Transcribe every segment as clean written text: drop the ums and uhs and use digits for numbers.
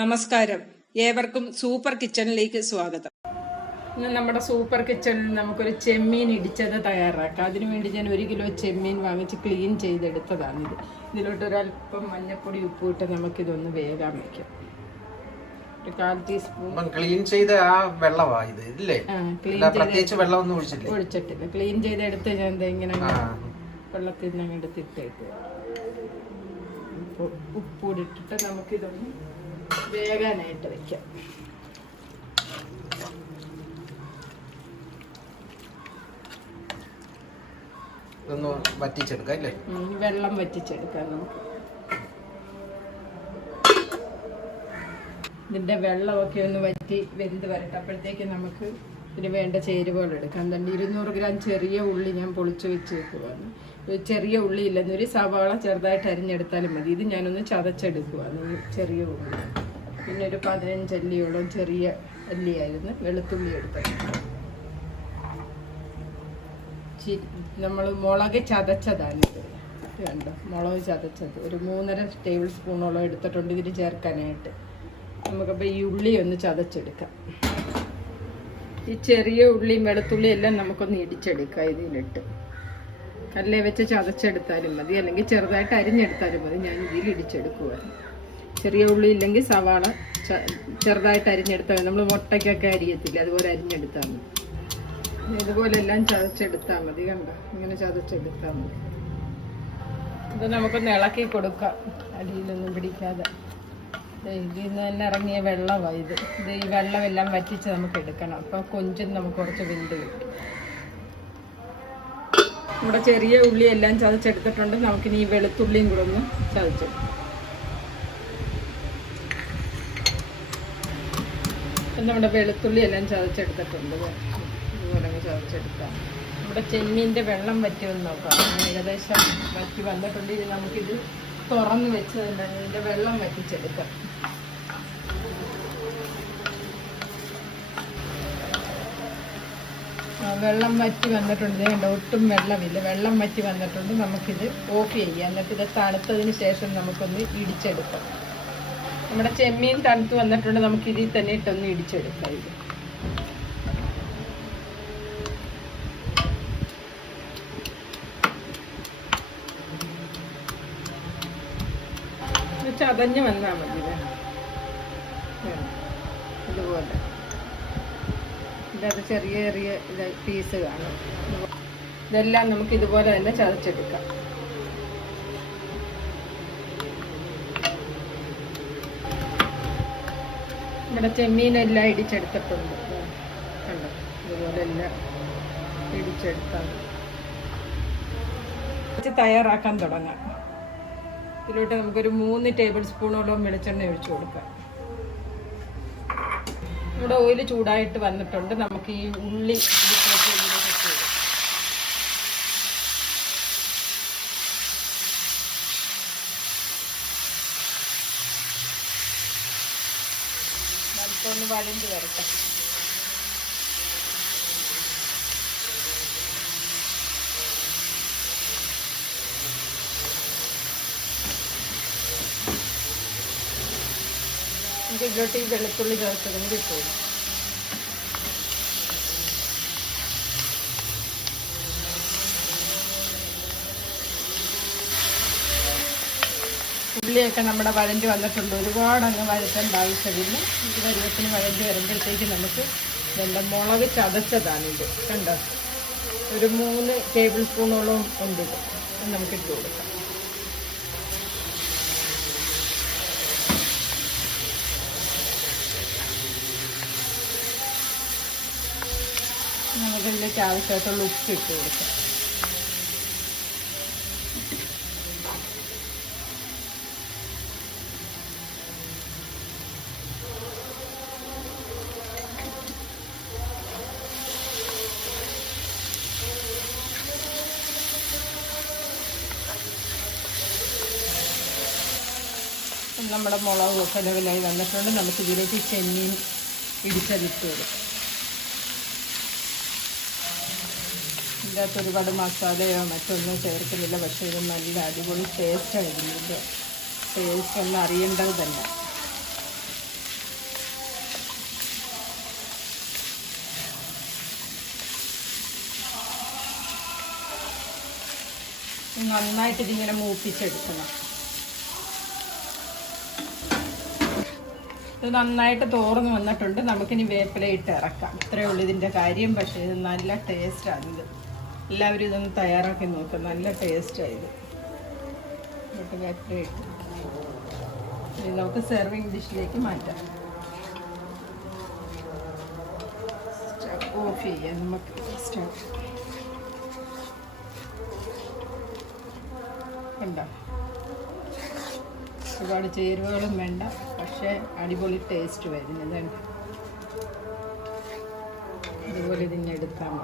നമസ്കാരം, ഏവർക്കും സൂപ്പർ കിച്ചണിലേക്ക് സ്വാഗതം. ഇന്ന് നമ്മുടെ സൂപ്പർ കിച്ചണിൽ നമുക്കൊരു ചെമ്മീൻ ഇടിച്ചത് തയ്യാറാക്കാം. അതിനുവേണ്ടി ഞാൻ 1 കിലോ ചെമ്മീൻ വാങ്ങിച്ച് ക്ലീൻ ചെയ്തെടുത്തതാണിത്. ഇതിലോട്ട് ഒരല്പം മഞ്ഞൾപ്പൊടി ഉപ്പ് ഇട്ട് നമുക്കിതൊന്ന് വേഗം വയ്ക്കാം. ഒരു 1/4 ടീസ്പൂൺ ക്ലീൻ ചെയ്ത ആ വെള്ളമാണ് ഇത് ഇല്ലേ? പ്രത്യേകിച്ച് വെള്ളമൊന്നും ഒഴിച്ചിട്ടില്ല. ക്ലീൻ ചെയ്തെടുത്ത് ഞാൻ ഇങ്ങനെ വെള്ളത്തിൽ നിന്ന് അങ്ങോട്ട് ഇട്ടേക്കുക. ഉപ്പൂടിട്ടിട്ട് നമുക്കിതൊന്ന് വേകാനായിട്ട് വെക്കാം. വറ്റിച്ചെടുക്കാം അല്ലേ? വെള്ളം വറ്റിച്ചെടുക്കാം നമുക്ക്. ഇതിന്റെ വെള്ളമൊക്കെ ഒന്ന് വറ്റി വെന്ത് വരട്ടെ. അപ്പോഴത്തേക്ക് നമുക്ക് ഇതിന് വേണ്ട ചേരുവകൾ എടുക്കാം. തന്നെ 200 ഗ്രാം ചെറിയ ഉള്ളി ഞാൻ പൊളിച്ചു വെച്ച് വെക്കുവാണ്. ചെറിയ ഉള്ളി ഇല്ലെന്ന് ഒരു സവാള ചെറുതായിട്ട് അരിഞ്ഞെടുത്താലും മതി. ഇത് ഞാനൊന്ന് ചതച്ചെടുക്കുവാണ് ചെറിയ ഉള്ളി. പിന്നെ ഒരു 15 അല്ലിയോളം ചെറിയ അല്ലിയായിരുന്നു വെളുത്തുള്ളി എടുത്തത്. നമ്മൾ മുളക് ചതച്ചതാണിത്. കണ്ടോ, മുളക് ചതച്ചത് ഒരു 3.5 ടേബിൾ സ്പൂണോളം എടുത്തിട്ടുണ്ട് ഇതിന് ചേർക്കാനായിട്ട്. നമുക്കപ്പോൾ ഈ ഉള്ളി ഒന്ന് ചതച്ചെടുക്കാം. ഈ ചെറിയ ഉള്ളിയും വെളുത്തുള്ളിയും എല്ലാം നമുക്കൊന്ന് ഇടിച്ചെടുക്കാം. ഇതിലിട്ട് കല്ലേ വെച്ച് ചതച്ചെടുത്താലും മതി, അല്ലെങ്കിൽ ചെറുതായിട്ട് അരിഞ്ഞെടുത്താലും മതി. ഞാൻ ഇതിൽ ഇടിച്ചെടുക്കുവായിരുന്നു. ചെറിയ ഉള്ളി ഇല്ലെങ്കിൽ സവാള ചെറുതായിട്ട് അരിഞ്ഞെടുത്താൽ മതി. നമ്മൾ മുട്ടയ്ക്കൊക്കെ അരിയത്തില്ല, അതുപോലെ അരിഞ്ഞെടുത്താൽ മതി. ഇതുപോലെ എല്ലാം ചതച്ചെടുത്താൽ മതി. കണ്ടോ, ഇങ്ങനെ ചതച്ചെടുത്താൽ മതി. ഇത് നമുക്കൊന്ന് ഇളക്കി കൊടുക്കാം, അടിയിലൊന്നും പിടിക്കാതെ. ഇതിൽ നിന്ന് തന്നെ ഇറങ്ങിയ വെള്ളമാണ് ഇത്. ഈ വെള്ളമെല്ലാം വറ്റിച്ച് നമുക്ക് എടുക്കണം. അപ്പോൾ കൊഞ്ചും നമുക്ക് കുറച്ച് വെന്ത് കിട്ടും. നമ്മുടെ ചെറിയ ഉള്ളി എല്ലാം ചതച്ചെടുത്തിട്ടുണ്ട്. നമുക്കിനി ഈ വെളുത്തുള്ളിയും കൂടെ ഒന്ന് ചതച്ചെടുക്കാം. നമ്മുടെ വെളുത്തുള്ളി എല്ലാം ചതച്ചെടുത്തിട്ടുണ്ട്. ഇതുപോലെ ചതച്ചെടുക്കാം. നമ്മുടെ ചെമ്മീൻ്റെ വെള്ളം വറ്റി വന്ന് നോക്കാം. ഏകദേശം വറ്റി വന്നിട്ടുണ്ട്. ഇത് നമുക്കിത് തുറന്ന് വെച്ച് തന്നെ ഇതിൻ്റെ വെള്ളം വറ്റിച്ചെടുക്കാം. വെള്ളം വറ്റി വന്നിട്ടുണ്ട്. വേണ്ട, ഒട്ടും വെള്ളമില്ല. വെള്ളം വറ്റി വന്നിട്ടുണ്ട്. നമുക്കിത് ഓഫ് ചെയ്യാം. എന്നിട്ട് ഇത് തണുത്തതിന് ശേഷം നമുക്കൊന്ന് ഇടിച്ചെടുക്കാം. നമ്മുടെ ചെമ്മീൻ തണുത്ത് വന്നിട്ടുണ്ട്. നമുക്ക് ഇതിൽ തന്നെ ഇട്ടൊന്ന് ഇടിച്ചെടുക്കാം. ഇത് ചതഞ്ഞ് വന്നാൽ മതി. ഇതുപോലെ ഇതിനകത്ത് ചെറിയ ചെറിയ പീസ് കാണും. ഇതെല്ലാം നമുക്ക് ഇതുപോലെ തന്നെ ചതച്ചെടുക്കാം. നമ്മുടെ ചെമ്മീനെല്ലാം ഇടിച്ചെടുത്തിട്ടുണ്ട്. കണ്ടോ, ഇതുപോലെ എല്ലാം ഇടിച്ചെടുത്താൽ തയ്യാറാക്കാൻ തുടങ്ങാം. ഇതിലോട്ട് നമുക്കൊരു 3 ടേബിൾ സ്പൂണോളം വെളിച്ചെണ്ണ ഒഴിച്ചു കൊടുക്കാം. നമ്മുടെ ഓയിൽ ചൂടായിട്ട് വന്നിട്ടുണ്ട്. നമുക്ക് ഈ ഉള്ളി ഒന്ന് വഴണ്ടി വരട്ടെ. ഇതിലോട്ട് ഈ വെളുത്തുള്ളി ചേർത്തതും കൂടി ഇട്ടു. ഉള്ളിയൊക്കെ നമ്മുടെ വഴണ്ടി വന്നിട്ടുണ്ട്. ഒരുപാട് അങ്ങ് വഴറ്റേണ്ട ആവശ്യമില്ല. ഇത് പരുവത്തിന് വഴണ്ടി വരുമ്പോഴത്തേക്ക് നമുക്ക് നല്ല മുളക് ചതച്ചതാണിത്. കണ്ടോ, ഒരു 3 ടേബിൾ സ്പൂണോളം ഉണ്ട്. ഇത് നമുക്ക് ഇട്ട് കൊടുക്കാം. നമുക്കിതിലേക്ക് ആവശ്യമായിട്ടുള്ള ഉപ്പ് ഇട്ട് കൊടുക്കാം. നമ്മുടെ മുളക് ലെവലായി വന്നിട്ടുണ്ട്. നമുക്കിതിലേക്ക് ചെമ്മീൻ ഇടിച്ചതിട്ട് കൊടുക്കാം. ഇതിൻ്റെ അകത്ത് ഒരുപാട് മസാലയോ മറ്റൊന്നും ചേർക്കുന്നില്ല. പക്ഷേ ഇത് നല്ല അടിപൊളി ടേസ്റ്റാണ്. ഇതിൻ്റെ ടേസ്റ്റ് ഒന്നും അറിയേണ്ടത് തന്നെ. നന്നായിട്ട് ഇതിങ്ങനെ മൂപ്പിച്ചെടുക്കണം. ഇത് നന്നായിട്ട് തോർന്ന് വന്നിട്ടുണ്ട്. നമുക്കിനി വേപ്പില ഇട്ട് ഇറക്കാം. ഇത്രയേ ഉള്ളൂ ഇതിൻ്റെ കാര്യം. പക്ഷേ ഇത് നല്ല ടേസ്റ്റാണ്. ഇത് എല്ലാവരും ഇതൊന്ന് തയ്യാറാക്കി നോക്കാം. നല്ല ടേസ്റ്റാണ് ഇത്. വേപ്പില ഇട്ട് ഇത് നമുക്ക് സെർവിങ് ഡിഷിലേക്ക് മാറ്റാം. ഓഫ് ചെയ്യാം നമുക്ക്. സ്റ്റാർട്ട് ഉണ്ടോ? ഒരുപാട് ചേരുവകളും വേണ്ട, പക്ഷേ അടിപൊളി ടേസ്റ്റ് വരുന്നത്. അതുപോലെ ഇതിനെ എടുക്കാം.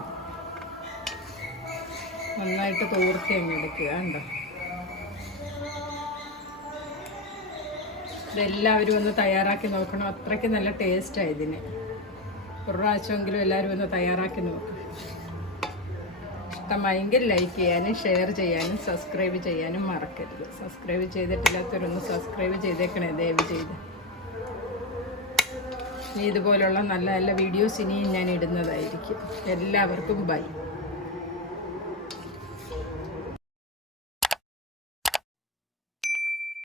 നന്നായിട്ട് തോർത്തി അങ്ങ് എടുക്കുക. കണ്ടോ? ഇതെല്ലാവരും ഒന്ന് തയ്യാറാക്കി നോക്കണം. അത്രയ്ക്ക് നല്ല ടേസ്റ്റാണ് ഇതിന്. ഒരു പ്രാവശ്യമെങ്കിലും എല്ലാവരും ഒന്ന് തയ്യാറാക്കി നോക്കുക. ഇഷ്ടമായെങ്കിൽ ലൈക്ക് ചെയ്യാനും ഷെയർ ചെയ്യാനും സബ്സ്ക്രൈബ് ചെയ്യാനും മറക്കരുത്. സബ്സ്ക്രൈബ് ചെയ്തിട്ടില്ലാത്തവരൊന്ന് സബ്സ്ക്രൈബ് ചെയ്തേക്കണേ ദയവ് ചെയ്ത്. ഇനി ഇതുപോലുള്ള നല്ല നല്ല വീഡിയോസ് ഇനിയും ഞാൻ ഇടുന്നതായിരിക്കും. എല്ലാവർക്കും ബൈ.